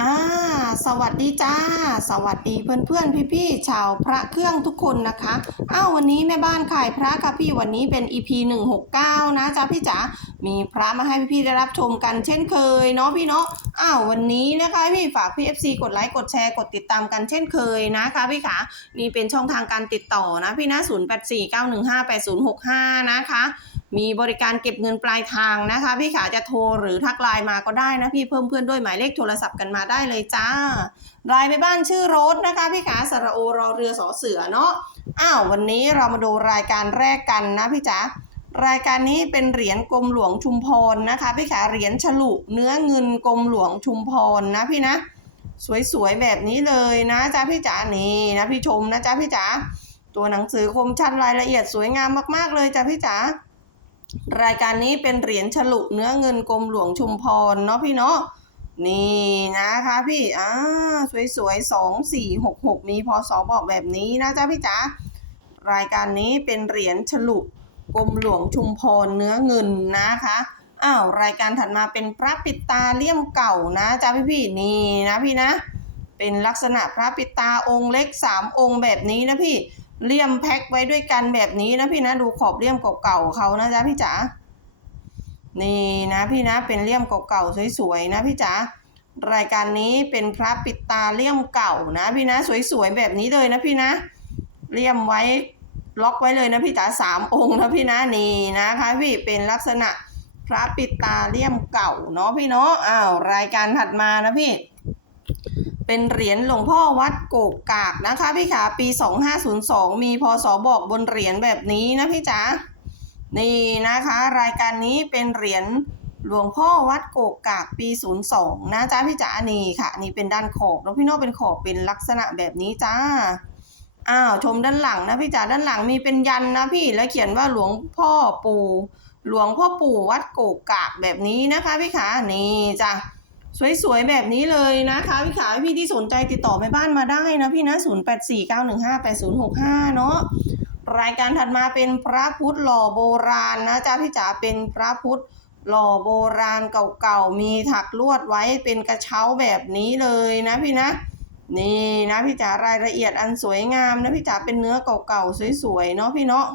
อ่า สวัสดีจ้า สวัสดีเพื่อนเพื่อนพี่ๆ ชาวพระเครื่องทุกคนนะคะอ้าววันนี้แม่บ้านขายพระค่ะพี่วันนี้เป็น EP 169 นะจ๊ะพี่จ๋า มีพระมาให้พี่พี่ๆ ได้รับชมกันเช่นเคยเนาะพี่เนาะ อ้าววันนี้นะคะพี่ฝากพี่ FC กดไลค์กดแชร์กดติดตามกันเช่นเคยนะคะพี่ขา นี่เป็นช่องทางการติดต่อนะพี่นะ0849158065 นะคะมีบริการเก็บเงินปลายทางนะคะ พี่ขาจะโทรหรือทักไลน์มาก็ได้นะพี่เพิ่มเพื่อนด้วยหมายเลขโทรศัพท์กันมาได้เลยจ้าลน์ไปบ้านชื่อรถนะคะพี่ขาสระโอรอเรือสอเสือเนาะอ้าววันนี้เรามาดูรายการแรกกันนะพี่จ๋ารายการนี้เป็นเหรียญกรมหลวงชุมพรนะคะพี่ขาเหรียญฉลุเนื้อเงินกรมหลวงชุมพรนะพี่นะ สวยๆแบบนี้เลยนะจ๊ะพี่จ๋านี่นะพี่ชมนะจ๊ะพี่จ๋าตัวหนังสือคมชัดรายละเอียดสวยงามมากๆเลยจ้ะพี่จ๋ารายการนี้เป็นเหรียญฉลุเนื้อเงินกรมหลวงชุมพรเนาะพี่เนาะ นี่นะคะพี่อ่าสวยๆสองสี่หกหกมีพศบอกแบบนี้นะจ๊ะพี่จ๋ารายการนี้เป็นเหรียญฉลุกรมหลวงชุมพรเนื้อเงินนะคะอ้าวรายการถัดมาเป็นพระปิดตาเลี่ยมเก่านะจ๊ะพี่พี่ๆนี่นะพี่นะ เป็นลักษณะพระปิดตาองค์เล็กสามองค์แบบนี้นะพี่เลี่ยมแพ็คไว้ด้วยกันแบบนี้นะพี่นะดูขอบเลี่ยมเก่าๆเขานะจ๊ะพี่จ๋า นี่นะพี่นะเป็นเลี่ยมเก่าๆสวยๆนะพี่จ๋ารายการนี้เป็นพระปิดตาเลี่ยมเก่านะพี่นะสวยๆแบบนี้เลยนะพี่นะ เลี่ยมไว้ล็อกไว้เลยนะพี่จ๋าสามองค์นะพี่นะนี่นะคะพี่เป็นลักษณะพระปิดตาเลี่ยมเก่าเนาะพี่เนาะอ้าวรายการถัดมานะพี่ เป็นเหรียญหลวงพ่อวัดโกกกากนะคะพี่ขาปี 2502 มีพศบอกบนเหรียญแบบนี้นะพี่จ๋า นี่นะคะรายการนี้เป็นเหรียญหลวงพ่อวัดโกกกากปี 02 นะจ๊ะพี่จ๋านี่ค่ะ นี่เป็นด้านขอบแล้วพี่โน้เป็นขอบเป็นลักษณะแบบนี้จ้าอ้าวชมด้านหลังนะพี่จ๋าด้านหลังมีเป็นยันนะพี่แล้วเขียนว่าหลวงพ่อปู่หลวงพ่อปู่วัดโกกกากแบบนี้นะคะพี่ขานี่จ้ะสวยๆ แบบนี้เลยนะคะพี่ขาพี่ที่สนใจติดต่อแม่บ้านมาได้นะพี่นะ 0 8 4 9 1 5 8 0 6 5 เนาะ รายการถัดมาเป็นพระพุทธหล่อโบราณนะจ๊ะพี่จ๋าเป็นพระพุทธหล่อโบราณเก่าๆมีถักลวดไว้เป็นกระเช้าแบบนี้เลยนะพี่นะ นี่นะพี่จ๋ารายละเอียดอันสวยงามนะพี่จ๋าเป็นเนื้อเก่าๆสวยๆเนาะพี่เนาะ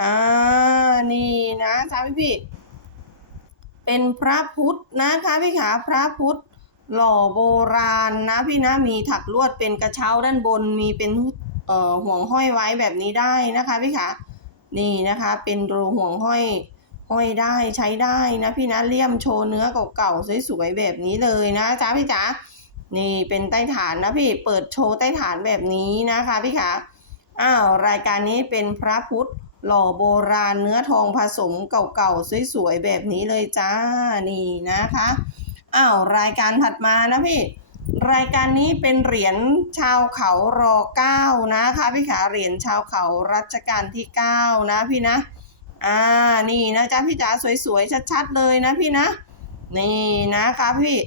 อ่านี่นะจ๊ะพี่พี่เป็นพระพุทธนะคะพี่ขาพระพุทธหล่อโบราณนะพี่นะมีถักลวดเป็นกระเช้าด้านบนมีเป็น ห่วงห้อยไว้แบบนี้ได้นะคะพี่ขานี่นะคะเป็นรูห่วงห้อยห้อยได้ใช้ได้นะพี่นะเลี่ยมโชว์เนื้อเก่าๆสวยๆแบบนี้เลยนะจ๊ะพี่จ๋านี่เป็นใต้ฐานนะพี่เปิดโชว์ใต้ฐานแบบนี้นะคะพี่ขาอ้าวรายการนี้เป็นพระพุทธหล่อโบราณเนื้อทองผสมเก่าๆสวยๆแบบนี้เลยจ้านี่นะคะอ้าวรายการถัดมานะพี่ รายการนี้เป็นเหรียญชาวเขารอเก้านะคะพี่ขาเหรียญชาวเขารัชกาลที่เก้านะพี่นะ อ่านี่นะจ๊ะพี่จ๋าสวยๆชัดๆเลยนะพี่นะ นี่นะคะพี่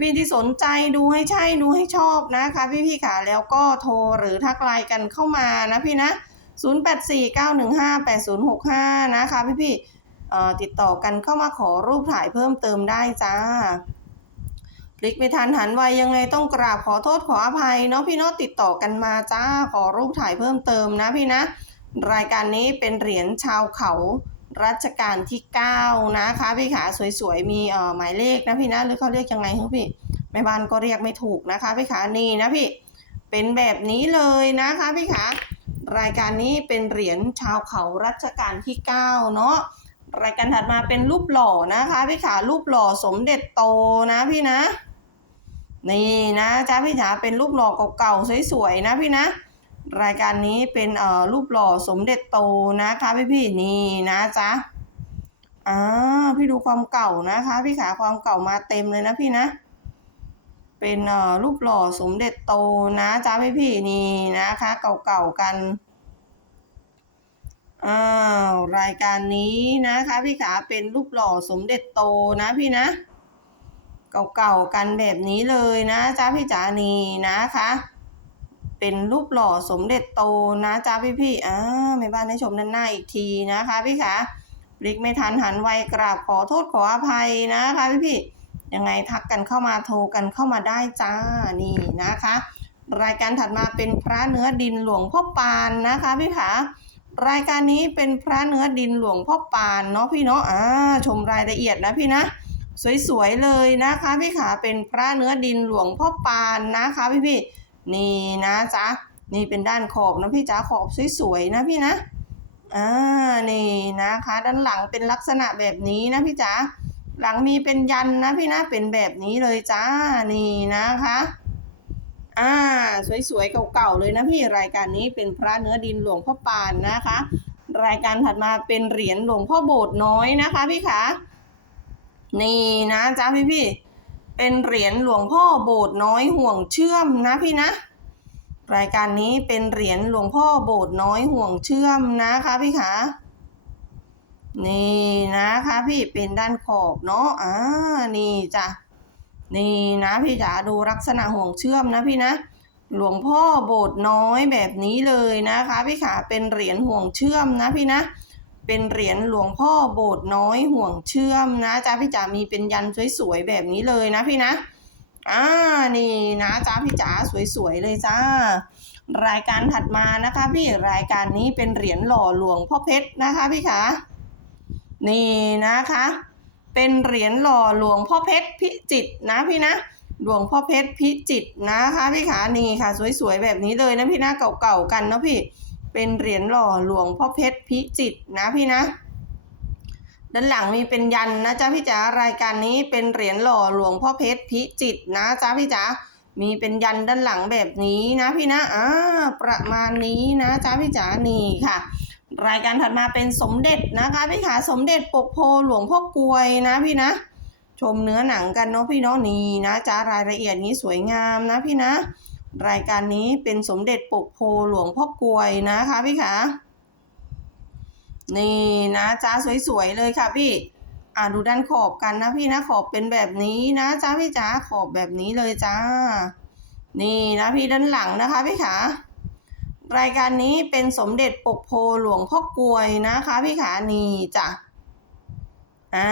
พี่ๆที่สนใจดูให้ใช่ดูให้ชอบนะคะพี่ๆค่ะแล้วก็โทรหรือทักไลน์กันเข้ามานะพี่นะ 0849158065 นะคะพี่ๆเอ่อติดต่อกันเข้ามาขอรูปถ่ายเพิ่มเติมได้จ้า พลิกไม่ทันหันไวยังไงต้องกราบขอโทษขออภัยเนาะพี่เนาะติดต่อกันมาจ้าขอรูปถ่ายเพิ่มเติมนะพี่นะ รายการนี้เป็นเหรียญชาวเขารัชกาลที่ 9 นะคะ พี่ขาสวยๆ มีเอ่อหมายเลขนะพี่นะหรือเขาเรียกยังไงครับพี่แม่บ้านก็เรียกไม่ถูกนะคะพี่ขานี่นะพี่เป็นแบบนี้เลยนะคะพี่ขารายการนี้เป็นเหรียญชาวเขารัชกาลที่ 9 เนาะรายการถัดมาเป็นรูปหล่อนะคะพี่ขารูปหล่อสมเด็จโตนะพี่นะ นี่นะจ้าพี่จ๋าเป็นรูปหล่อเก่าๆสวยๆนะพี่นะ รายการนี้เป็นเอ่อรูปหล่อสมเด็จโตนะคะพี่พี่ๆนี่นะจ๊ะอ่าพี่ดูความเก่านะคะ พี่ขาความเก่ามาเต็มเลยนะพี่นะ เป็นเอ่อรูปหล่อสมเด็จโตนะจ้าพี่พี่ๆนี่นะคะเก่าๆกันอ้าวรายการนี้นะคะ พี่ขาเป็นรูปหล่อสมเด็จโตนะพี่นะ เก่าๆกันแบบนี้เลยนะจ้าพี่จ๋านี่นะคะ เป็นรูปหล่อสมเด็จโตนะจ้าพี่พี่อ่าแม่บ้านให้ชมด้านหน้าอีกทีนะคะ พี่ขาพลิกไม่ทันหันไวกราบขอโทษขออภัยนะคะพี่พี่ยังไงทักกันเข้ามาโทรกันเข้ามาได้จ้านี่นะคะ รายการถัดมาเป็นพระเนื้อดินหลวงพ่อปานนะคะพี่ขารายการนี้เป็นพระเนื้อดินหลวงพ่อปานเนาะพี่เนาะอ่าชมรายละเอียดนะพี่นะ สวยๆเลยนะคะพี่ขาเป็นพระเนื้อดินหลวงพ่อปานนะคะพี่พี่ๆนี่นะจ๊ะนี่เป็นด้านขอบนะพี่จ๋าขอบสวยๆนะพี่นะอ่านี่นะคะ ด้านหลังเป็นลักษณะแบบนี้นะพี่จ๋าหลังมีเป็นยันนะพี่นะเป็นแบบนี้เลยจ้านี่นะคะอ่าสวยๆเก่าๆเลยนะพี่รายการนี้เป็นพระเนื้อดินหลวงพ่อปานนะคะ รายการถัดมาเป็นเหรียญหลวงพ่อโบสถ์น้อยนะคะพี่ขา นี่นะจ๊ะพี่พี่เป็นเหรียญหลวงพ่อโบสถ์น้อยห่วงเชื่อมนะพี่นะ รายการนี้เป็นเหรียญหลวงพ่อโบสถ์น้อยห่วงเชื่อมนะคะพี่ขานี่นะคะพี่เป็นด้านขอบเนาะอ่านี่จ้ะนี่นะพี่จ๋าดูลักษณะห่วงเชื่อมนะพี่นะ หลวงพ่อโบสถ์น้อยแบบนี้เลยนะคะพี่ขาเป็นเหรียญห่วงเชื่อมนะพี่นะ เป็นเหรียญหลวงพ่อโบสถ์น้อยห่วงเชื่อมนะจ้าพี่จ๋ามีเป็นยันสวยๆแบบนี้เลยนะพี่นะอ่านี่นะจ้าพี่จ๋าสวยๆเลยจ้ารายการถัดมานะคะพี่รายการนี้เป็นเหรียญหล่อหลวงพ่อเพชรนะคะพี่ขานี่นะคะ เป็นเหรียญหล่อหลวงพ่อเพชรพิจิตนะพี่นะหลวงพ่อเพชรพิจิตนะคะพี่ขานี่ค่ะ สวยๆแบบนี้เลยนะพี่นะเก่าๆกันเนาะพี่ เป็นเหรียญหล่อหลวงพ่อเพชรพิจิตนะพี่นะ ด้านหลังมีเป็นยันนะจ๊ะพี่จ๋ารายการนี้เป็นเหรียญหล่อหลวงพ่อเพชรพิจิตนะจ๊ะพี่จ๋ามีเป็นยันด้านหลังแบบนี้นะพี่นะอ่าประมาณนี้นะจ๊ะพี่จ๋านี่ค่ะ รายการถัดมาเป็นสมเด็จนะคะพี่ขาสมเด็จปกโพหลวงพ่อกลวยนะพี่นะ ชมเนื้อหนังกันเนาะพี่เนาะนี่นะจ้ารายละเอียดนี้สวยงามนะพี่นะ รายการนี้เป็นสมเด็จปกโพหลวงพ่อกลวยนะคะพี่ขานี่นะจ้าสวยๆเลยค่ะพี่อ่าดูด้านขอบกันนะพี่นะขอบเป็นแบบนี้นะจ้าพี่จ๋าขอบแบบนี้เลยจ้า นี่นะพี่ด้านหลังนะคะพี่ขารายการนี้เป็นสมเด็จปกโพหลวงพ่อกลวยนะคะพี่ขานี่จ้ะอ่า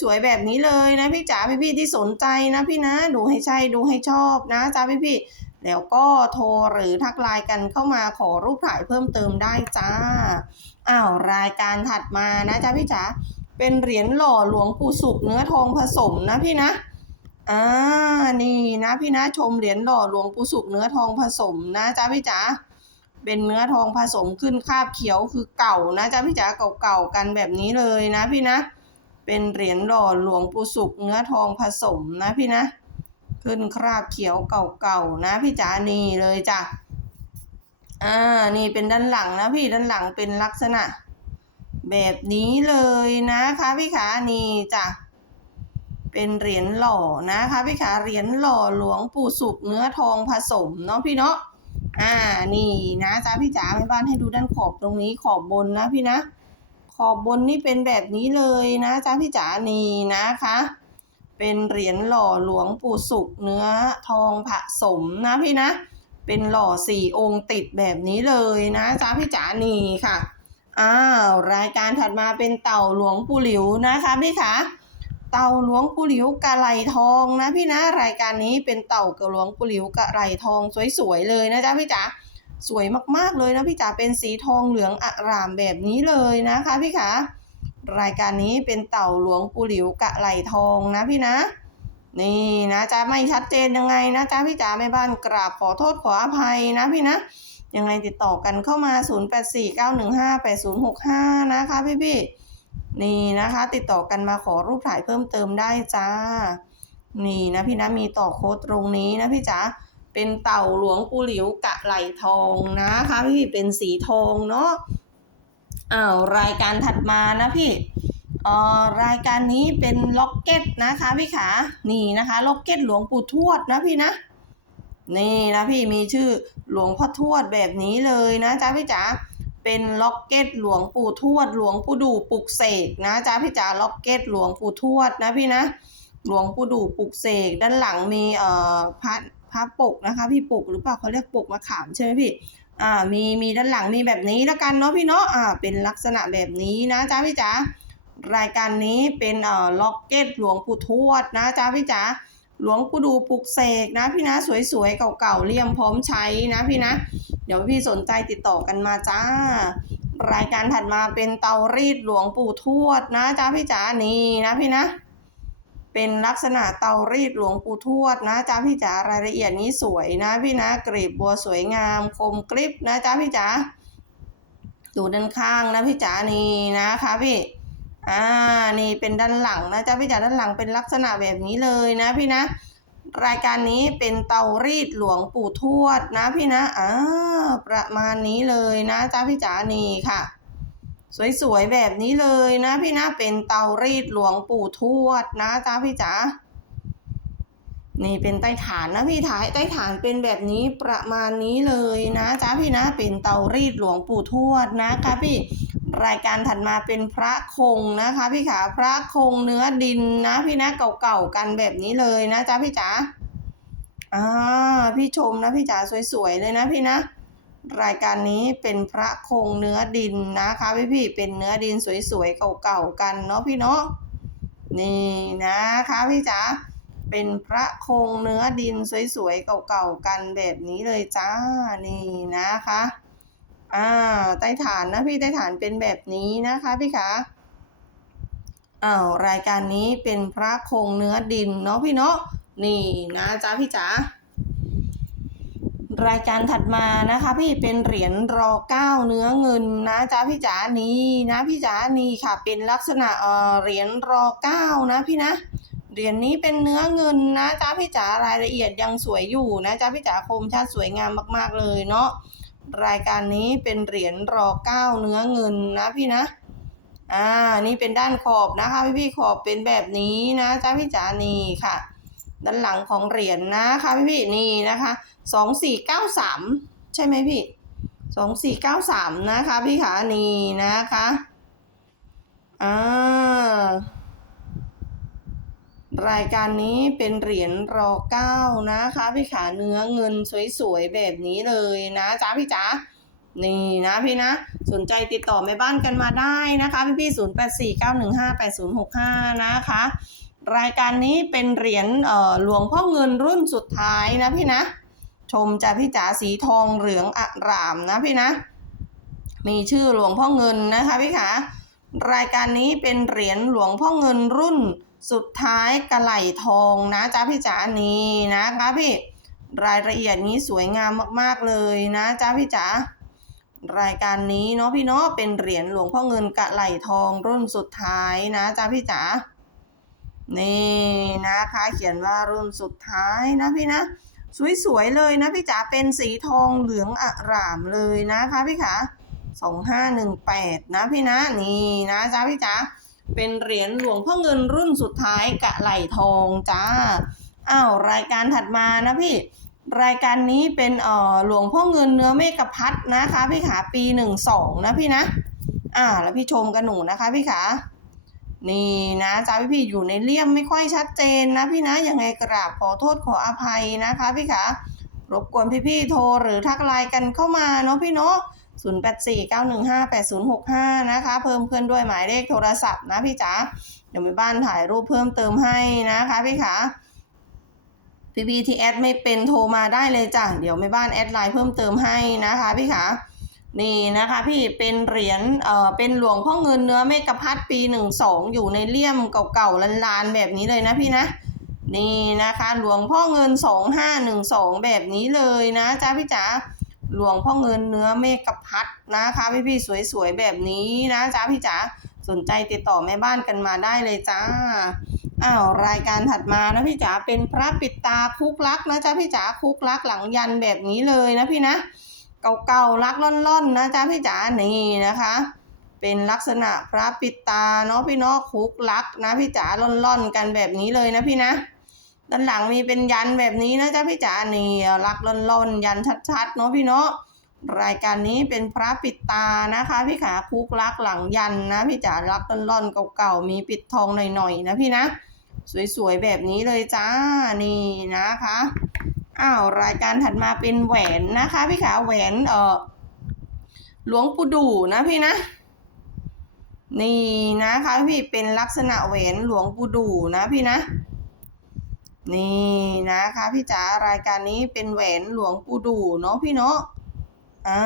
สวยๆแบบนี้เลยนะพี่จ๋าพี่ๆที่สนใจนะพี่นะ ดูให้ใช่ดูให้ชอบนะจ้าพี่ๆ แล้วก็โทรหรือทักไลน์กันเข้ามาขอรูปถ่ายเพิ่มเติมได้จ้า อ้าวรายการถัดมานะจ้าพี่จ๋า เป็นเหรียญหล่อหลวงปู่สุขเนื้อทองผสมนะพี่นะ อ่า นี่นะพี่นะชมเหรียญหล่อหลวงปู่สุขเนื้อทองผสมนะจ้าพี่จ๋า เป็นเนื้อทองผสมขึ้นคาบเขียวคือเก่านะจ๊ะพี่จ๋าเก่าๆกันแบบนี้เลยนะพี่นะ เป็นเหรียญหล่อหลวงปู่สุขเนื้อทองผสมนะพี่นะ ขึ้นคราบเขียวเก่าๆนะพี่จ๋านี่เลยจ้ะอ่านี่เป็นด้านหลังนะพี่ด้านหลังเป็นลักษณะ แบบนี้เลยนะคะพี่ขานี่จ้ะเป็นเหรียญหล่อนะคะพี่ขาเหรียญหล่อหลวงปู่สุขเนื้อทองผสมเนาะพี่เนาะอ่านี่นะจ๊ะพี่จ๋าแม่บ้านให้ดูด้านขอบตรงนี้ขอบบนนะพี่นะ ขอบบนนี่เป็นแบบนี้เลยนะจ๊ะพี่จ๋านี่นะคะ เป็นเหรียญหล่อหลวงปู่สุกเนื้อทองผสมนะพี่นะ เป็นหล่อสี่องค์ติดแบบนี้เลยนะจ๊ะพี่จ๋านี่ค่ะอ้าวรายการถัดมาเป็นเต่าหลวงปู่หลิวนะคะพี่คะเต่าหลวงปู่หลิวกะไหลทองนะพี่นะรายการนี้เป็นเต่ากับหลวงปู่หลิวกะไหลทองสวยๆเลยนะจ๊ะพี่จ๋าสวยมากๆเลยนะพี่จ๋าเป็นสีทองเหลืองอร่ามแบบนี้เลยนะคะพี่ขา รายการนี้เป็นเต่าหลวงปูหลิวกะไหลทองนะพี่นะ นี่นะจ๊ะไม่ชัดเจนยังไงนะจ๊ะพี่จ๋าแม่บ้านกราบขอโทษขออภัยนะพี่นะยังไงติดต่อกันเข้ามา 0849158065 นะคะพี่ๆนี่นะคะ ติดต่อกันมาขอรูปถ่ายเพิ่มเติมได้จ้า นี่นะพี่นะมีต่อโค้ดตรงนี้นะพี่จ๋าเป็นเต่าหลวงปูหลิวกะไหลทองนะคะ พี่เป็นสีทองเนาะ อ้าวรายการถัดมานะพี่เอ่อรายการนี้เป็นล็อกเก็ตนะคะพี่ขา นี่นะคะล็อกเก็ตหลวงปู่ทวดนะพี่นะ นี่นะพี่มีชื่อหลวงพ่อทวดแบบนี้เลยนะจ๊ะพี่จ๋า เป็นล็อกเก็ตหลวงปู่ทวด หลวงปู่ดูปลุกเสกนะจ๊ะพี่จ๋าล็อกเก็ตหลวงปู่ทวดนะพี่นะ หลวงปู่ดูปลุกเสกด้านหลังมีเอ่อพระพระปกนะคะ พี่ปกหรือเปล่าเขาเรียกปกมะขามใช่ไหมพี่ อ่ามีมีด้านหลังมีแบบนี้แล้วกันเนาะพี่เนาะอ่าเป็นลักษณะแบบนี้นะจ๊ะพี่จ๋ารายการนี้เป็นเอ่อล็อกเก็ตหลวงปู่ทวดนะจ๊ะพี่จ๋าหลวงปู่ดูปลุกเสกนะพี่นะสวยๆเก่าๆเลี่ยมพร้อมใช้นะพี่นะ เดี๋ยวพี่สนใจติดต่อกันมาจ้า รายการถัดมาเป็นเตารีดหลวงปู่ทวดนะจ๊ะพี่จ๋านี่นะพี่นะ เป็นลักษณะเตารีดหลวงปู่ทวดนะจ๊ะพี่จ๋ารายละเอียดนี้สวยนะพี่นะกรีบบัวสวยงาม คมกริบนะจ๊ะพี่จ๋าดูด้านข้างนะพี่จ๋านี่นะคะพี่อ่านี่เป็นด้านหลังนะจ๊ะพี่จ๋าด้านหลังเป็นลักษณะแบบนี้เลยนะพี่นะ รายการนี้เป็นเตารีดหลวงปู่ทวดนะพี่นะอ่าประมาณนี้เลยนะจ๊ะพี่จ๋านี่ค่ะ สวยๆแบบนี้เลยนะพี่นะเป็นเตารีดหลวงปู่ทวดนะจ๊ะพี่จ๋านี่เป็นใต้ฐานนะพี่ถ่ายใต้ฐานเป็นแบบนี้ประมาณนี้เลยนะจ๊ะพี่นะเป็นเตารีดหลวงปู่ทวดนะคะพี่รายการถัดมาเป็นพระคงนะคะพี่ขาพระคงเนื้อดินนะพี่นะเก่าๆกันแบบนี้เลยนะจ๊ะพี่จ๋าอ่าพี่ชมนะพี่จ๋าสวยๆเลยนะพี่นะ รายการนี้เป็นพระคงเนื้อดินนะคะพี่พี่เป็นเนื้อดินสวยๆเก่าๆกันเนาะพี่เนาะนี่นะคะพี่จ๋าเป็นพระคงเนื้อดินสวยๆเก่าๆกันแบบนี้เลยจ้านี่นะคะอ่าใต้ฐานนะพี่ใต้ฐานเป็นแบบนี้นะคะพี่คะอ้าวรายการนี้เป็นพระคงเนื้อดินเนาะพี่เนาะนี่นะจ๊ะพี่จ๋า รายการถัดมานะคะ พี่เป็นเหรียญรอเก้าเนื้อเงินนะจ๊ะพี่จ๋านี่นะพี่จ๋านี่ค่ะเป็นลักษณะเอ่อเหรียญรอเก้านะพี่นะเหรียญนี้เป็นเนื้อเงินนะจ๊ะพี่จ๋ารายละเอียดยังสวยอยู่นะจ๊ะพี่จ๋าคมชัดสวยงามมาก ๆเลยเนาะรายการนี้เป็นเหรียญรอเก้าเนื้อเงินนะพี่นะอ่านี่เป็นด้านขอบนะคะพี่พี่ขอบเป็นแบบนี้นะจ๊ะพี่จ๋านี่ค่ะ ด้านหลังของเหรียญนะคะพี่พี่นี่นะคะสองสี่เก้าสามใช่ไหมพี่สองสี่เก้าสามนะคะพี่ขานี่นะคะอ่ารายการนี้เป็นเหรียญรอเก้านะคะพี่ขาเนื้อเงินสวยๆแบบนี้เลยนะจ๊ะพี่จ๋านี่นะพี่นะสนใจติดต่อแม่บ้านกันมาได้นะคะ พี่พี่ศูนย์แปดสี่เก้าหนึ่งห้าแปดศูนย์หกห้านะคะ รายการนี้เป็นเหรียญหลวงพ่อเงินรุ่นสุดท้ายนะพี่นะ ชมจ้ะพี่จ๋าสีทองเหลืองอรามนะพี่นะ มีชื่อหลวงพ่อเงินนะคะพี่ขารายการนี้เป็นเหรียญหลวงพ่อเงินรุ่นสุดท้ายกระไหลทองนะจ๊ะพี่จ๋านี่นะคะพี่รายละเอียดนี้สวยงามมาก ๆ เลยนะจ๊ะพี่จ๋ารายการนี้เนาะพี่เนาะเป็นเหรียญหลวงพ่อเงินกระไหลทองรุ่นสุดท้ายนะจ๊ะพี่จ๋า นี่นะคะเขียนว่ารุ่นสุดท้ายนะพี่นะ สวยๆเลยนะพี่จ๋าเป็นสีทองเหลืองอร่ามเลยนะคะพี่ขาสองห้าหนึ่งแปดนะพี่นะนี่นะจ๊ะพี่จ๋าเป็นเหรียญหลวงพ่อเงินรุ่นสุดท้ายกะไหลทองจ้าอ้าวรายการถัดมานะพี่ รายการนี้เป็นเอ่อหลวงพ่อเงินเนื้อเมฆพัดนะคะพี่ขาปีหนึ่งสองนะพี่นะอ่าแล้วพี่ชมกันหนูนะคะพี่ขา นี่นะจ้าพี่พี่อยู่ในเลี่ยมไม่ค่อยชัดเจนนะพี่นะยังไงกราบขอโทษขออภัยนะคะพี่ขารบกวนพี่พี่ๆโทรหรือทักไลน์กันเข้ามาเนาะพี่เนาะ0 8 4 9 1 5 8 0 6 5 นะคะ เพิ่มเพื่อนด้วยหมายเลขโทรศัพท์นะพี่จ๋าเดี๋ยวแม่บ้านถ่ายรูปเพิ่มเติมให้นะคะพี่ขาพี่พีที่แอดไม่เป็นโทรมาได้เลยจ้ะเดี๋ยวแม่บ้านแอดไลน์เพิ่มเติมให้นะคะพี่ขา นี่นะคะพี่เป็นเหรียญเอ่อเป็นหลวงพ่อเงินเนื้อเมกะพัดปีหนึ่งสองอยู่ในเลี่ยมเก่าๆลานๆแบบนี้เลยนะพี่นะ นี่นะคะหลวงพ่อเงินสองห้าหนึ่งสองแบบนี้เลยนะจ้าพี่จ๋าหลวงพ่อเงินเนื้อเมกะพัดนะคะพี่พี่ๆสวยๆแบบนี้นะจ้าพี่จ๋าสนใจติดต่อแม่บ้านกันมาได้เลยจ้าอ้าวรายการถัดมานะพี่จ๋าเป็นพระปิดตาคุกลักนะจ้าพี่จ๋าคุกลักหลังยันแบบนี้เลยนะพี่นะ เก่าๆรักล่อนๆนะจ๊ะพี่จ๋านี่นะคะ เป็นลักษณะพระปิตาเนาะพี่เนาะคุกลักนะพี่จ๋าล่อนๆกันแบบนี้เลยนะพี่นะด้านหลังมีเป็นยันแบบนี้นะจ๊ะพี่จ๋านี่รักล่อนๆยันชัดๆเนาะพี่เนาะรายการนี้เป็นพระปิดตานะคะ พี่ขาคุกลักหลังยันนะ พี่จ๋ารักล่อนๆเก่าๆมีปิดทองหน่อยๆนะพี่นะ สวยๆแบบนี้เลยจ้านี่นะคะ อ้าวรายการถัดมาเป็นแหวนนะคะ พี่ขาแหวนเออหลวงปู่ดูนะพี่นะ นี่นะคะพี่เป็นลักษณะแหวนหลวงปู่ดูนะพี่นะ นี่นะคะพี่จ๋ารายการนี้เป็นแหวนหลวงปู่ดูเนาะพี่เนาะอ่า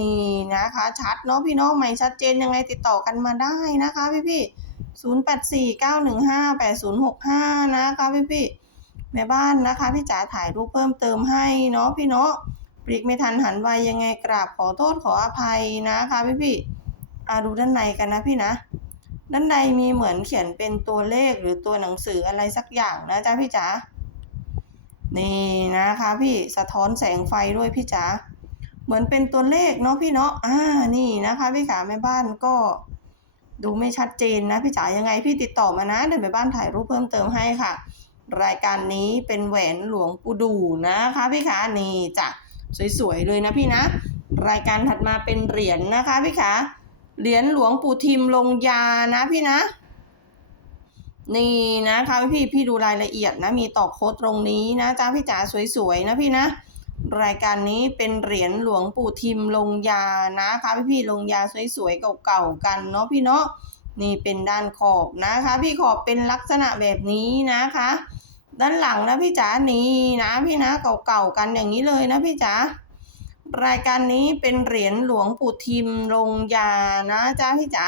นี่นะคะ ชัดเนาะพี่เนาะไม่ชัดเจนยังไงติดต่อกันมาได้นะคะพี่พี่ศูนย์แปดสี่เก้าหนึ่งห้าแปดศูนย์หกห้านะคะพี่พี่ แม่บ้านนะคะพี่จ๋าถ่ายรูปเพิ่มเติมให้เนาะพี่เนาะปริกไม่ทันหันไวยังไงกราบขอโทษขออภัยนะคะพี่พี่อาดูด้านในกันนะพี่นะ ด้านในมีเหมือนเขียนเป็นตัวเลขหรือตัวหนังสืออะไรสักอย่างนะจ๊ะพี่จ๋านี่นะคะพี่สะท้อนแสงไฟด้วยพี่จ๋าเหมือนเป็นตัวเลขเนาะพี่เนาะอ่านี่นะคะพี่ขาแม่บ้านก็ดูไม่ชัดเจนนะพี่จ๋ายังไงพี่ติดต่อมานะเดี๋ยวแม่บ้านถ่ายรูปเพิ่มเติมให้ค่ะ รายการนี้เป็นแหวนหลวงปู่ดูนะคะพี่ขานี่จ้ะสวยๆเลยนะพี่นะ รายการถัดมาเป็นเหรียญนะคะพี่ขาเหรียญหลวงปู่ทิมลงยานะพี่นะ นี่นะคะพี่พี่ดูรายละเอียดนะมีต่อโค้ดตรงนี้นะจ้าพี่จ๋าสวยๆนะพี่นะ รายการนี้เป็นเหรียญหลวงปู่ทิมลงยานะคะพี่พี่ลงยาสวยๆเก่าๆกันเนาะพี่เนาะนี่เป็นด้านขอบนะคะ พี่ขอบเป็นลักษณะแบบนี้นะคะ ด้านหลังนะพี่จ๋านี่นะพี่นะเก่าๆกันอย่างนี้เลยนะพี่จ๋ารายการนี้เป็นเหรียญหลวงปู่ทิมลงยานะจ้าพี่จ๋า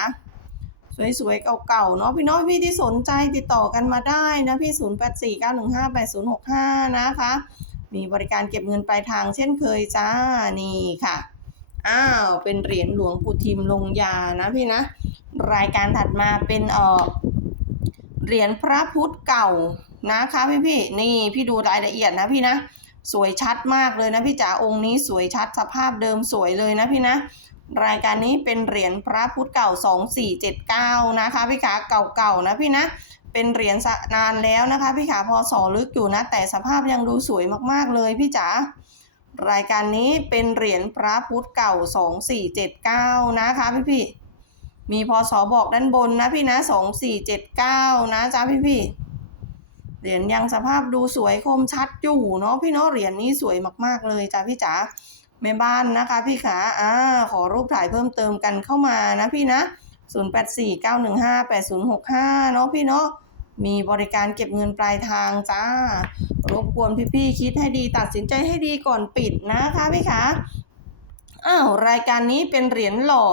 สวยๆเก่าๆเนาะพี่น้องพี่ที่สนใจติดต่อกันมาได้นะพี่ 0 8 4 9 1 5 8 0 6 5 นะคะ มีบริการเก็บเงินปลายทางเช่นเคยจ้านี่ค่ะอ้าวเป็นเหรียญหลวงปู่ทิมลงยานะพี่นะ รายการถัดมาเป็นเออเหรียญพระพุทธเก่า นะคะพี่พี่นี่พี่ดูรายละเอียดนะพี่นะ สวยชัดมากเลยนะพี่จ๋าองค์นี้สวยชัดสภาพเดิมสวยเลยนะพี่นะ รายการนี้เป็นเหรียญพระพุทธเก่า 2479 นะคะพี่ขาเก่าๆนะพี่นะเป็นเหรียญนานแล้วนะคะพี่ขาพอสอลึกอยู่นะ แต่สภาพยังดูสวยมากๆเลยพี่จ๋ารายการนี้เป็นเหรียญพระพุทธเก่า 2479 นะคะพี่พี่มีพศบอกด้านบนนะพี่นะ 2479 นะจ๊ะพี่พี่ เหรียญยังสภาพดูสวยคมชัดอยู่เนาะพี่เนาะเหรียญนี้สวยมากๆเลยจ้ะพี่จ๋าแม่บ้านนะคะพี่ขาอ่าขอรูปถ่ายเพิ่มเติมกันเข้ามานะพี่นะ 0849158065 เนาะพี่เนาะมีบริการเก็บเงินปลายทางจ้ารบกวนพี่ๆคิดให้ดีตัดสินใจให้ดีก่อนปิดนะคะพี่ขาอ้าวรายการนี้เป็นเหรียญหล่อ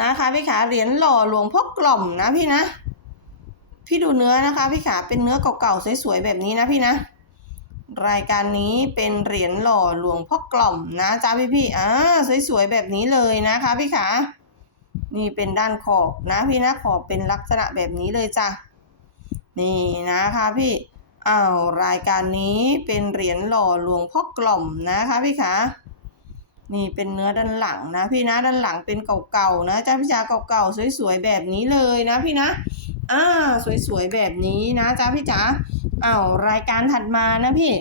นะคะพี่ขาเหรียญหล่อหลวงพ่อกล่อมนะพี่นะ พี่ดูเนื้อนะคะพี่ขาเป็นเนื้อเก่าๆสวยๆแบบนี้นะพี่นะ รายการนี้เป็นเหรียญหล่อหลวงพ่อกล่อมนะจ้าพี่พี่ๆอ่าสวยๆแบบนี้เลยนะคะพี่ขานี่เป็นด้านขอบนะพี่นะขอบเป็นลักษณะแบบนี้เลยจ้ะนี่นะคะพี่อ้าวรายการนี้เป็นเหรียญหล่อหลวงพ่อกล่อมนะคะพี่ขานี่เป็นเนื้อด้านหลังนะพี่นะด้านหลังเป็นเก่าๆนะจ้าพี่จ๋าเก่าๆสวยๆแบบนี้เลยนะพี่นะ อ่าสวยๆแบบนี้นะจ้าพี่จ๋าอ้าวรายการถัดมานะพี่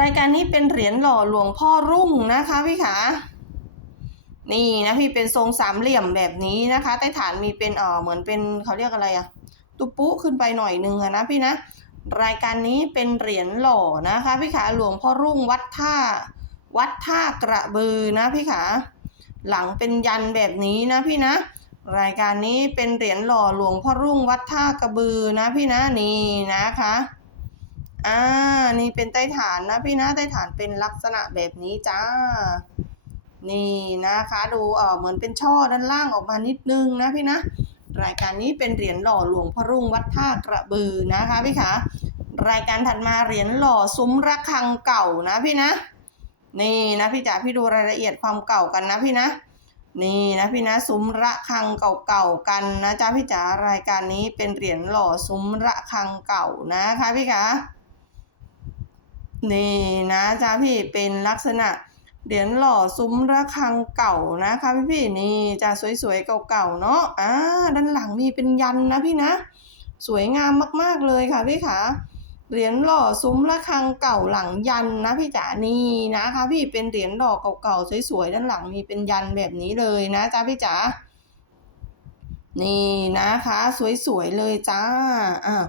รายการนี้เป็นเหรียญหล่อหลวงพ่อรุ่งนะคะพี่ขานี่นะพี่เป็นทรงสามเหลี่ยมแบบนี้นะคะ ใต้ฐานมีเป็นเออเหมือนเป็นเขาเรียกอะไรอะตุปุขึ้นไปหน่อยนึงอะนะพี่นะรายการนี้เป็นเหรียญหล่อนะคะพี่ขาหลวงพ่อรุ่งวัดท่า วัดท่ากระบือนะพี่ขาหลังเป็นยันแบบนี้นะพี่นะ รายการนี้เป็นเหรียญหล่อหลวงพ่อรุ่งวัดท่ากระบือนะพี่นะนี่นะคะอ่านี่เป็นใต้ฐานนะพี่นะใต้ฐานเป็นลักษณะแบบนี้จ้า นี่นะคะดูเออเหมือนเป็นช่อด้านล่างออกมานิดนึงนะพี่นะ รายการนี้เป็นเหรียญหล่อหลวงพ่อรุ่งวัดท่ากระบือนะคะพี่ขารายการถัดมาเหรียญหล่อซุ้มระฆังเก่านะพี่นะ นี่นะพี่จ๋าพี่ดูรายละเอียดความเก่ากันนะพี่นะ นี่นะพี่นะซุ้มระฆังเก่าๆกันนะจ๊ะพี่จ๋ารายการนี้เป็นเหรียญหล่อซุ้มระฆังเก่านะคะพี่คะนี่นะจ๊ะพี่เป็นลักษณะเหรียญหล่อซุ้มระฆังเก่านะคะพี่พี่ๆนี่จะสวยๆเก่าๆเนาะอ่าด้านหลังมีเป็นยันนะพี่นะ สวยงามมากๆเลยค่ะพี่ขา เหรียญหล่อซุ้มระฆังเก่าหลังยันนะพี่จ๋านี่นะคะพี่เป็นเหรียญหล่อเก่าๆสวยๆด้านหลังมีเป็นยันแบบนี้เลยนะจ๊ะพี่จ๋านี่นะคะ สวยๆเลยจ้าอ่า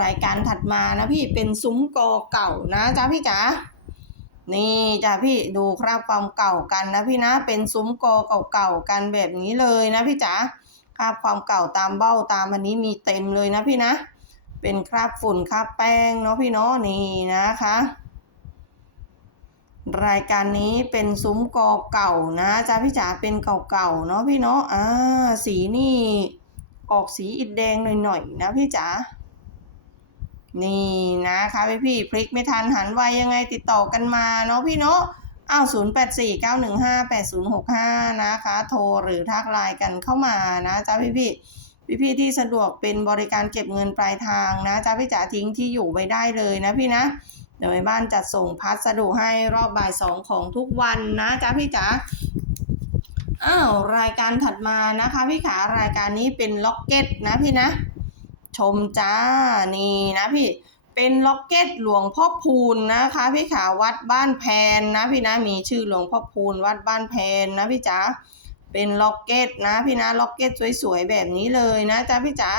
รายการถัดมานะพี่เป็นซุ้มกอเก่านะจ๊ะพี่จ๋านี่จ้ะพี่ดูคราบความเก่ากันนะพี่นะ เป็นซุ้มกอเก่าๆกันแบบนี้เลยนะพี่จ๋าคราบความเก่าตามเบ้าตามอันนี้มีเต็มเลยนะพี่นะ เป็นคราบฝุ่นคราบแป้งเนาะพี่เนาะนี่นะคะ รายการนี้เป็นซุ้มกอเก่านะจ๊ะพี่จ๋าเป็นเก่าๆเนาะพี่เนาะอ่าสีนี่ออกสีอิฐแดงหน่อยๆนะพี่จ๋านี่นะคะพี่พี่พลิกไม่ทันหันไวยังไงติดต่อกันมาเนาะพี่เนาะอ้าว0 8 4 9 1 5 8 0 6 5นะคะ โทรหรือทักไลน์กันเข้ามานะจ๊ะพี่พี่ พี่พี่ๆที่สะดวกเป็นบริการเก็บเงินปลายทางนะจ๊ะพี่จ๋าทิ้งที่อยู่ไว้ได้เลยนะพี่นะเดี๋ยวแม่บ้านจัดส่งพัสดุให้รอบบ่ายสองของทุกวันนะจ๊ะพี่จ๋าอ้าวรายการถัดมานะคะพี่ขารายการนี้เป็นล็อกเก็ตนะพี่นะ ชมจ้านี่นะพี่เป็นล็อกเก็ตหลวงพ่อพูนนะคะพี่ขาวัดบ้านแพนนะพี่นะมีชื่อหลวงพ่อพูนวัดบ้านแพนนะพี่จ๋า เป็นล็อกเก็ตนะพี่นะล็อกเก็ตสวยๆแบบนี้เลยนะจ๊ะพี่จ๋า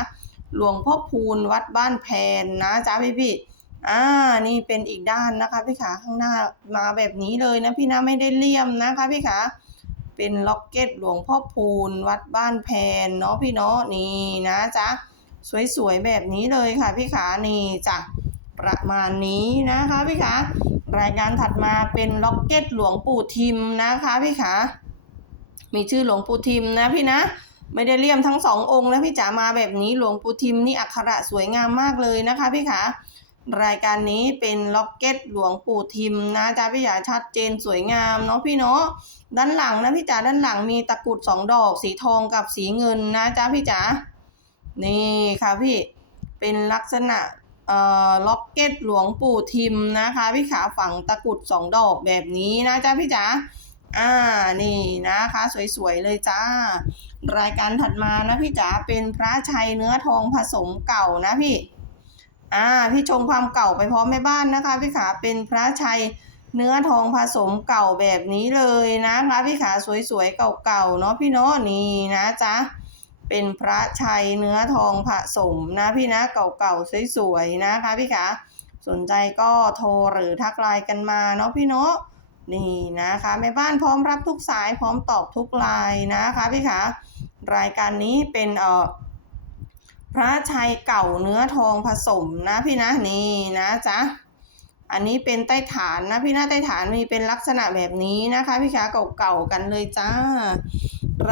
หลวงพ่อพูนวัดบ้านแพนนะจ๊ะพี่พี่อ่านี่เป็นอีกด้านนะคะพี่ขาข้างหน้ามาแบบนี้เลยนะพี่นะไม่ได้เลี่ยมนะคะพี่ขาเป็นล็อกเก็ตหลวงพ่อพูนวัดบ้านแพนเนาะพี่เนาะนี่นะจ๊ะสวยๆแบบนี้เลยค่ะพี่ขานี่จ้ะประมาณนี้นะคะพี่ขารายการถัดมาเป็นล็อกเก็ตหลวงปู่ทิมนะคะพี่ขา มีชื่อหลวงปู่ทิมนะพี่นะ ไม่ได้เลี่ยมทั้งสององค์นะพี่จ๋ามาแบบนี้หลวงปู่ทิมนี่อักขระสวยงามมากเลยนะคะพี่ขารายการนี้เป็นล็อกเก็ตหลวงปู่ทิมนะจ๊ะพี่จ๋าชัดเจนสวยงามเนาะพี่เนาะด้านหลังนะพี่จ๋าด้านหลังมีตะกรุดสองดอกสีทองกับสีเงินนะจ๊ะพี่จ๋านี่ค่ะพี่เป็นลักษณะเอ่อล็อกเก็ตหลวงปู่ทิมนะคะ พี่ขาฝังตะกรุดสองดอกแบบนี้นะจ๊ะพี่จ๋า อ่า นี่นะคะ สวยๆ เลยจ้า รายการถัดมานะพี่จ๋าเป็นพระชัยเนื้อทองผสมเก่านะพี่ อ่า พี่ชมความเก่าไปพร้อมแม่บ้านนะคะ พี่ขาเป็นพระชัยเนื้อทองผสมเก่าแบบนี้เลยนะคะพี่ขาสวยๆ เก่าๆ เนาะพี่เนาะนี่นะจ๊ะ เป็นพระชัยเนื้อทองผสมนะพี่นะเก่าๆ สวยๆ นะคะพี่ขาสนใจก็โทรหรือทักไลน์กันมาเนาะพี่เนาะ นี่นะคะแม่บ้านพร้อมรับทุกสายพร้อมตอบทุกไลน์นะคะพี่ขารายการนี้เป็นเอ่อพระชัยเก่าเนื้อทองผสมนะพี่นะนี่นะจ๊ะอันนี้เป็นใต้ฐานนะพี่น้าใต้ฐานมีเป็นลักษณะแบบนี้นะคะพี่ขาเก่าๆกันเลยจ้า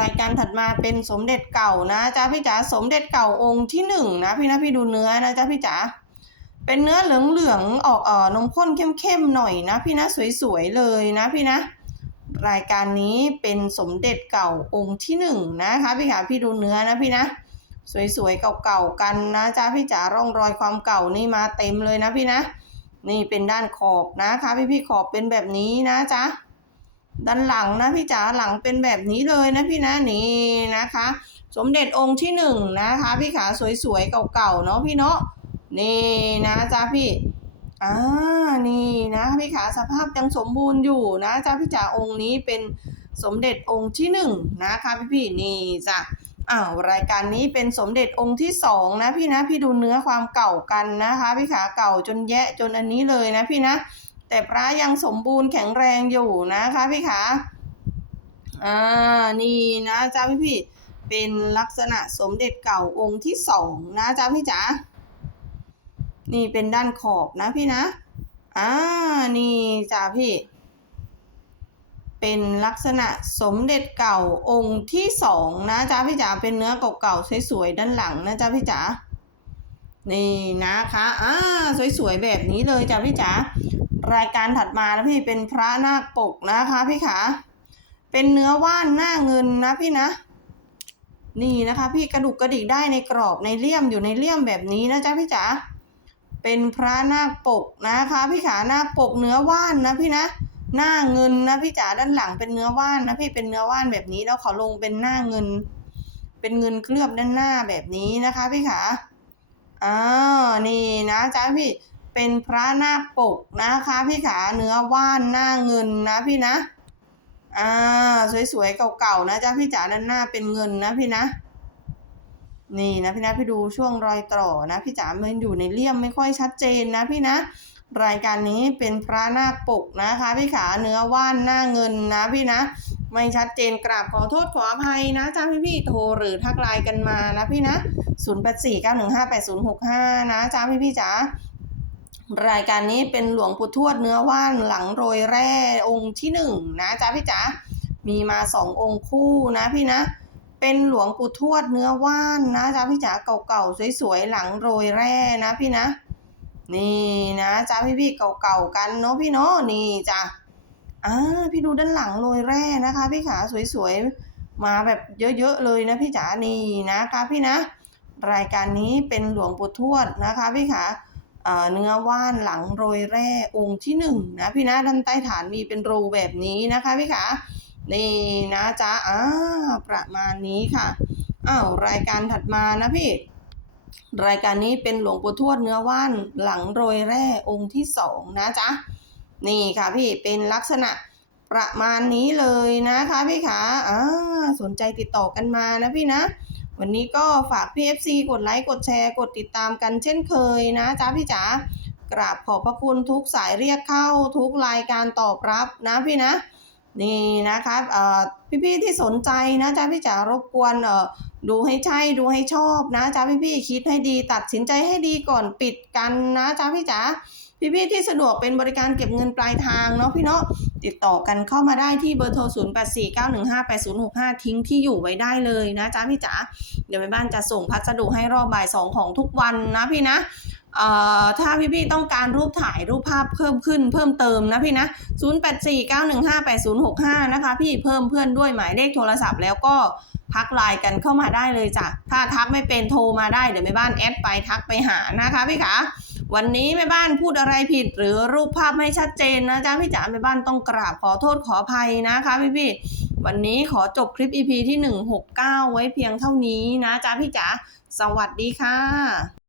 รายการถัดมาเป็นสมเด็จเก่านะจ้าพี่จ๋าสมเด็จเก่าองค์ที่หนึ่งนะพี่นะพี่ดูเนื้อนะจ้าพี่จ๋า เป็นเนื้อเหลืองๆออกเอ่อนมข้นเข้มๆหน่อยนะพี่นะสวยๆเลยนะพี่นะ รายการนี้เป็นสมเด็จเก่าองค์ที่หนึ่งนะคะพี่ขาพี่ดูเนื้อนะพี่นะ สวยๆเก่าๆกันนะจ้าพี่จ๋าร่องรอยความเก่านี่มาเต็มเลยนะพี่นะ นี่เป็นด้านขอบนะคะพี่พี่ๆขอบเป็นแบบนี้นะจ๊ะด้านหลังนะพี่จ๋าหลังเป็นแบบนี้เลยนะพี่นะนี่นะคะ สมเด็จองค์ที่หนึ่งนะคะ พี่ขาสวยๆเก่าๆเนาะพี่เนาะ นี่นะจ๊ะพี่อ่านี่นะพี่ขาสภาพยังสมบูรณ์อยู่นะจ๊ะพี่จ๋าองค์นี้เป็นสมเด็จองค์ที่หนึ่งนะคะพี่พี่นี่จ้ะอ้าวรายการนี้เป็นสมเด็จองค์ที่สองนะพี่นะพี่ดูเนื้อความเก่ากันนะคะพี่ขาเก่าจนแยะจนอันนี้เลยนะพี่นะ แต่พระยังสมบูรณ์แข็งแรงอยู่นะคะพี่ขาอ่านี่นะจ๊ะพี่พี่เป็นลักษณะสมเด็จเก่าองค์ที่สองนะจ๊ะพี่จ๋า นี่เป็นด้านขอบนะพี่นะ อ่า นี่จ้ะพี่ เป็นลักษณะสมเด็จเก่าองค์ที่สองนะจ๊ะพี่จ๋า เป็นเนื้อเก่าๆสวยๆด้านหลังนะจ๊ะพี่จ๋า นี่นะคะ อ่า สวยๆแบบนี้เลยจ้ะพี่จ๋า รายการถัดมานะพี่เป็นพระนาคปกนะคะพี่ขา เป็นเนื้อว่านหน้าเงินนะพี่นะนี่นะคะพี่กระดุกกระดิกได้ในกรอบในเลี่ยมอยู่ในเลี่ยมแบบนี้นะจ๊ะพี่จ๋า เป็นพระนาคปกนะคะพี่ขานาคปกเนื้อว่านนะพี่นะหน้าเงินนะพี่จ๋าด้านหลังเป็นเนื้อว่านนะพี่เป็นเนื้อว่านแบบนี้แล้วเขาลงเป็นหน้าเงิน เป็นเงินเคลือบด้านหน้าแบบนี้นะคะพี่ขาอ่านี่นะจ๊ะพี่เป็นพระนาคปกนะคะพี่ขาเนื้อว่านหน้าเงินนะพี่นะอ่าสวยๆเก่าๆนะจ๊ะพี่จ๋าด้านหน้าเป็นเงินนะพี่นะ นี่นะพี่นะพี่ดูช่วงรอยต่อนะพี่จ๋ามันอยู่ในเลี่ยมไม่ค่อยชัดเจนนะพี่นะ รายการนี้เป็นพระนาคปกนะคะพี่ขาเนื้อว่านหน้าเงินนะพี่นะ ไม่ชัดเจนกราบขอโทษขออภัยนะจ้าพี่พี่โทรหรือทักไลน์กันมานะพี่นะ 0849158065 นะจ้าพี่พี่จ๋ารายการนี้เป็นหลวงปู่ทวดเนื้อว่านหลังโรยแร่องค์ที่หนึ่งนะจ้าพี่จ๋ามีมาสององค์คู่นะพี่นะ เป็นหลวงปู่ทวดเนื้อว่านนะจ้าพี่จ๋าเก่าๆสวยๆหลังโรยแร่นะพี่นะ นี่นะจ้าพี่พี่ๆเก่าๆกันเนาะพี่เนาะนี่จ้ะอ่าพี่ดูด้านหลังโรยแร่นะคะ พี่ขาสวยๆมาแบบเยอะๆเลยนะพี่จ๋านี่นะคะพี่นะ รายการนี้เป็นหลวงปู่ทวดนะคะ พี่ขาเอ่อเนื้อว่านหลังโรยแร่องค์ที่หนึ่งนะพี่นะด้านใต้ฐานมีเป็นรูแบบนี้นะคะพี่ขา นี่นะจ๊ะอ่าประมาณนี้ค่ะอ้าวรายการถัดมานะพี่ รายการนี้เป็นหลวงปู่ทวดเนื้อว่านหลังโรยแร่องค์ที่สองนะจ๊ะนี่ค่ะพี่เป็นลักษณะประมาณนี้เลยนะคะพี่ขาอ่าสนใจติดต่อกันมานะพี่นะ วันนี้ก็ฝาก PFC กดไลค์กดแชร์กดติดตามกันเช่นเคยนะจ๊ะพี่จ๋ากราบขอบพระคุณทุกสายเรียกเข้าทุกรายการตอบรับนะพี่นะ นี่นะครับเอ่อพี่ๆที่สนใจนะจ๊ะพี่จ๋ารบกวนเอ่อดูให้ใช่ดูให้ชอบนะจ๊ะพี่ๆคิดให้ดีตัดสินใจให้ดีก่อนปิดกันนะจ๊ะพี่จ๋าพี่ๆที่สะดวกเป็นบริการเก็บเงินปลายทางเนาะพี่เนาะติดต่อกันเข้ามาได้ที่เบอร์โทร 0849158065 ทิ้งที่อยู่ไว้ได้เลยนะจ๊ะพี่จ๋าเดี๋ยวแม่บ้านจะส่งพัสดุให้รอบบ่ายสองของทุกวันนะพี่นะ ถ้าพี่ๆต้องการรูปถ่ายรูปภาพเพิ่มขึ้นเพิ่มเติมนะพี่นะ0849158065 นะคะ พี่เพิ่มเพื่อนด้วยหมายเลขโทรศัพท์แล้วก็ทักไลน์กันเข้ามาได้เลยจ้ะ ถ้าทักไม่เป็นโทรมาได้เดี๋ยวแม่บ้านแอดไปทักไปหานะคะพี่ขาวันนี้แม่บ้านพูดอะไรผิดหรือรูปภาพไม่ชัดเจนนะจ๊ะพี่จ๋าแม่บ้านต้องกราบขอโทษขออภัยนะคะพี่ๆวันนี้ขอจบคลิป EP ที่ 169 ไว้เพียงเท่านี้นะจ๊ะพี่จ๋าสวัสดีค่ะ